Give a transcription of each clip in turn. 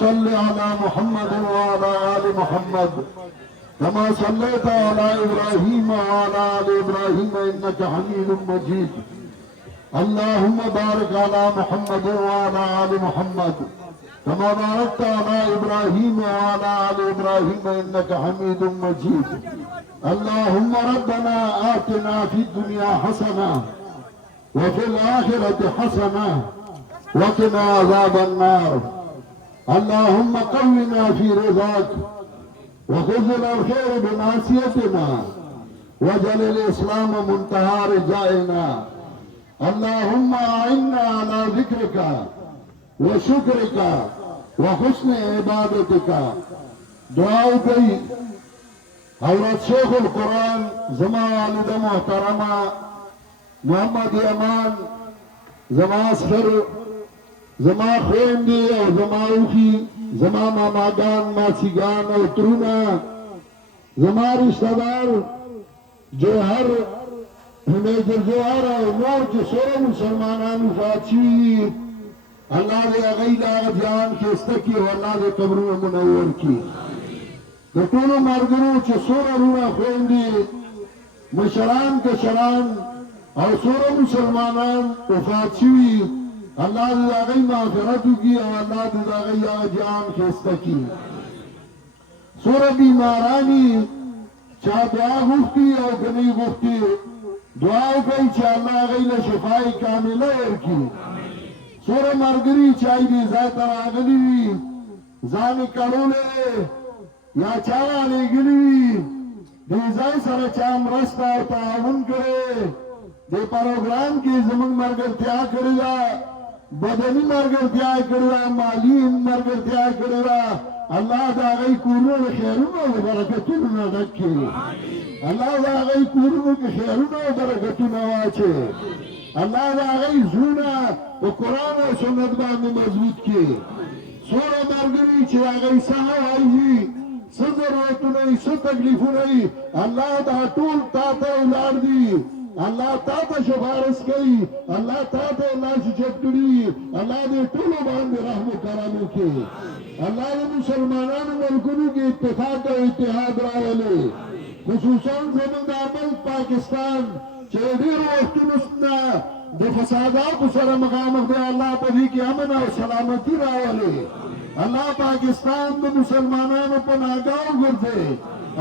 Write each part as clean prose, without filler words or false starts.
صل على محمد وعلى آل محمد كما صليت على إبراهيم وعلى آل إبراهيم إنك حميد مجيد. اللهم بارك على محمد وعلى آل محمد كما باركت على إبراهيم وعلى آل إبراهيم إنك حميد مجيد. اللهم ربنا آتنا في الدنيا حسنة وفي الآخرة حسنة وقنا عذاب النار. اللهم قونا في رضاك وخذنا الخير بمعصيتنا واجعل الإسلام منتهى رجائنا. اللهم أعنا على ذكرك وشكرك وحسن عبادتك. دعاء كي حضرت شیخ القرآن زما والدہ محترمہ محمد امان زما اصغر زما خویندی او زما اوخی زما ماماگان ماسیگان او ترونا زما رشتہ دار جوہر میجر جوہر او نور کے سورے مسلمانان وفات شوی اللہ دے اغید آغا جان کیستکی و اللہ دے قبرون منور کی. د ټولو مرګرو چې سوره رونا خويندې مشران کشران او سوره مسلمانان وفات شوي الله دې د هغوی مغفرت وکړي او الله دې د هغوی هغه جان ښایسته کړي. سوره بیمارانې چا دعا غوښتي او که نه یې غوښتي دعا وکړئ چې الله هغوی له شفای کامله ورکړي. سوره ملګري چې دې ځای ته راغلي وي ځان یې کړولی یا چاوا لګلی دې ځای سره چا مرسته او تعاون کړی دې پروګرام کې زموږ ملګرتیا کړې ده بدني ملګرتیا کړې ده مالي ملګرتیا کړې ده. الله د هغوی کورونو له خیرونو او برکتونو نه ډک کړي. الله د هغوی کورونو کې خیرونه او برکتونه واچوي. الله د هغوی زړونه په قرآن او سنت باندې مضبوط کړي. څومره ملګري چې هغوی څه وایي څه ضرورتونه یې څه تکلیفونه یې الله دا ټول تا ته ولاړ دي. الله تا ته سفارش کوي. الله تا ته لاس اوچت کړي. الله دې ټولو باندې رحم و کرم وکړي. الله د مسلمانانو ملکونو کې اتفاق او اتحاد راولي. خصوصا زموږ دا ملک پاکستان چې ډېرو وختونو نه د فساداتو سره مخامخ دی. الله په دې کې امن او سلامتي راولي. الله پاکستان د مسلمانانو په ناګاو ګرځي.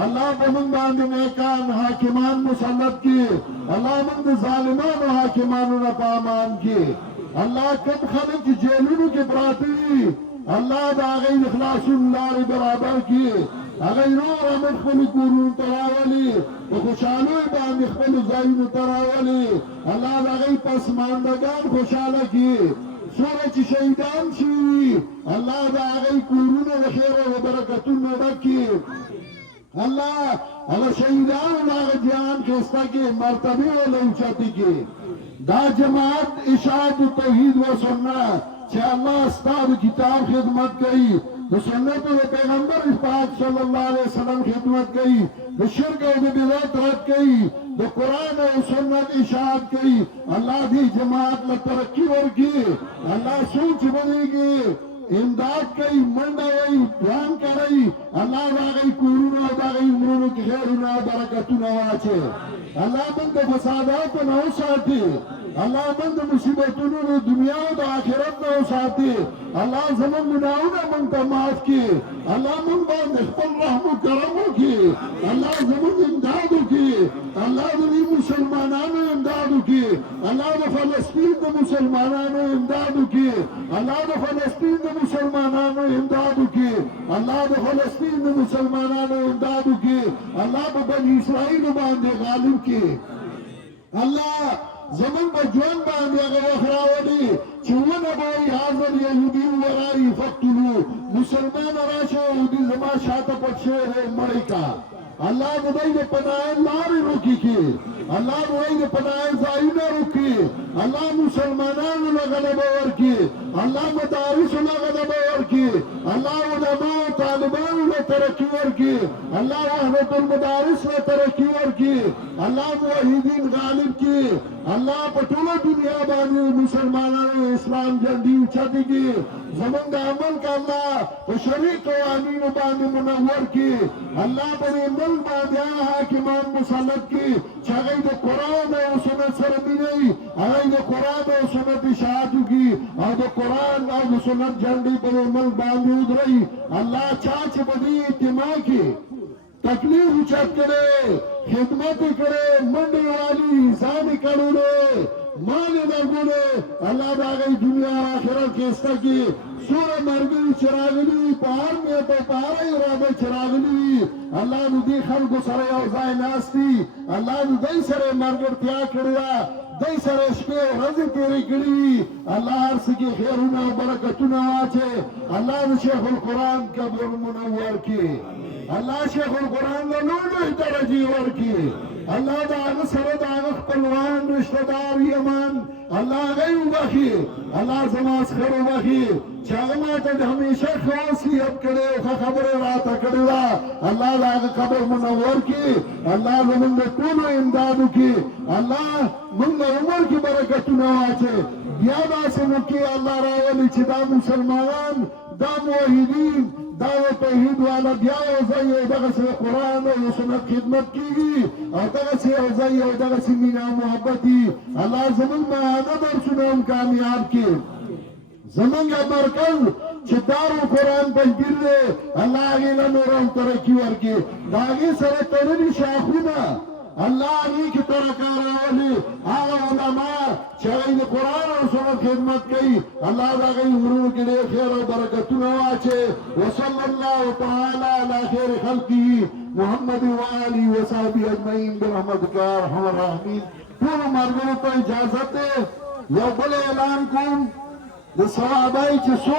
الله په موږ باندې نیکان حاکمان مسلط کړي. الله موږ د ظالمانو حاکمانو نه په امان کړي. الله کوم خلک چې جیلونو کې پراته دي الله د هغوی د خلاصون لارې برابر کړي. هغوی نور امن خپلو کورونو ته راولي په خوشحالۍ باندې خپلو ځایونو ته راولي. الله د هغوی پسماندګان خوشحاله کړي. څومره چې شهیدان شوي الله د هغوی کورونه د خیر او برکتونو ډک کړي. الله هغه شهیدانو د هغه جان ښایسته کړي مرتبې ورله اوچتې کړي. دا جماعت اشاعت توحید و سنت چې الله ستا د کتاب خدمت کوي د سنت د پیغمبر پاک صلی الله علیه وسلم خدمت کوي د شرک او د بدعت رد کوي د قرآن او سنت اشاعت کوي. الله دې جماعت له ترقي ورکړي. الله سوچ بنېږي امداد کوي منډه وایي پلان کوي. الله د هغوی کورونو او د هغوی عمرونو کې خیرونه او برکتونه واچوي. الله موږ د فساداتو نه وساتي. الله موږ د مصیبتونو د دنیا او د آخرت نه وساتي. الله زموږ ګناهونه موږ ته معاف کړي. الله موږ باندې خپل رحم و کرم وکړي. الله زموږ امداد وکړي. الله د دې مسلمانانو امداد وکړي. الله د فلسطین د مسلمانانو امداد وکړي. الله د فلسطین د مسلمانانو امداد وکړي. الله د فلسطین د مسلمانانو امداد وکړي. الله په بني اسرائیل باندې غالب کړي. الله زمون په ژوند باندې هغه وخت راولي چې ونه به وایي حاضر یهودي ورایي فقتلو مسلمان راشه یهودي زما شاته پټ شوی دی مړی کا. الله د دوی د پناه لارې روکي کړي. الله د دوی د پناه ځایونه روکي. الله مسلمانانو له غلبه ورکړي. الله مدارسو له غلبه ورکړي. الله علماء او طالبانو له ترقي ورکی اللہ وحدت المدارس میں ترقی ورکی اللہ موحدین غالب کی اللہ پٹول دنیا بانی مسلمانوں اسلام جلدی اچھاتی کی زمانگا عمل کا اللہ تو شریع قوانین بانی منور کی اللہ بنی مل بانی حاکمان مسلط کی چاگئی دو قرآن و سنت سرمی نہیں اگئی دو قرآن و سنت اشاعتو کی اور دو قرآن اور سنت جلدی بنی مل بانی ادھرئی اللہ چاچ بنی اتماع کی تکلیف اچھت کرے خدمت کرے منڈی والی زانی کروڑے مالی درگوڑے اللہ دا گئی دنیا آخرت کیستا کی سورہ مرگی چراغلی پہار میں تو پہارا ارادہ چراغلی اللہ نو دی خلق سرے اوزائی ناستی اللہ نو دی سرے مرگر تیا کریا دی سرے شپے رضی تیری کری اللہ عرص کی خیرنا و برکتنا آچے اللہ نو شیخ القرآن قبل منور کی اللہ شیخ القرآن لولو درجی ورکی اللہ دا آغا سر دا آغا پلوان رشتہ دار یمان اللہ غیو بخی اللہ زماز خیرو بخی چاگماتا ہمیشہ خواسیت کرے خبر راتا کرے اللہ دا آغا قبر منور کی اللہ لمن کونو امدادو کی اللہ من عمر کی برکتو نواچے بیادا سے مکی اللہ راولی چی دا مسلمان دا موحدین دعوة توحید والا بیا اوزائی او دغسی قرآن او سنت خدمت کی گی او دغسی اوزائی او دغسی مینا محبتی اللہ زمن معانا در سنون کامیاب کی زمن کا مرکز چدار و قرآن پنجیر دے اللہ آگینا نوران ترکی ورکی داگی سر ترنی شاخونا اللہ آگی کی ترکارا والی آغا علماء چاہید قرآن و سنت خدمت کی اللہ داگی عمروں کے لئے خیر و برکتنا واچے وصل اللہ تعالی علی خیر خلقی محمد و آلی و صحابی اجمعین برحمت کا رحم الرحمین پورا مرگروں پر اجازت ہے یا بلے اعلان کن صحابائی چی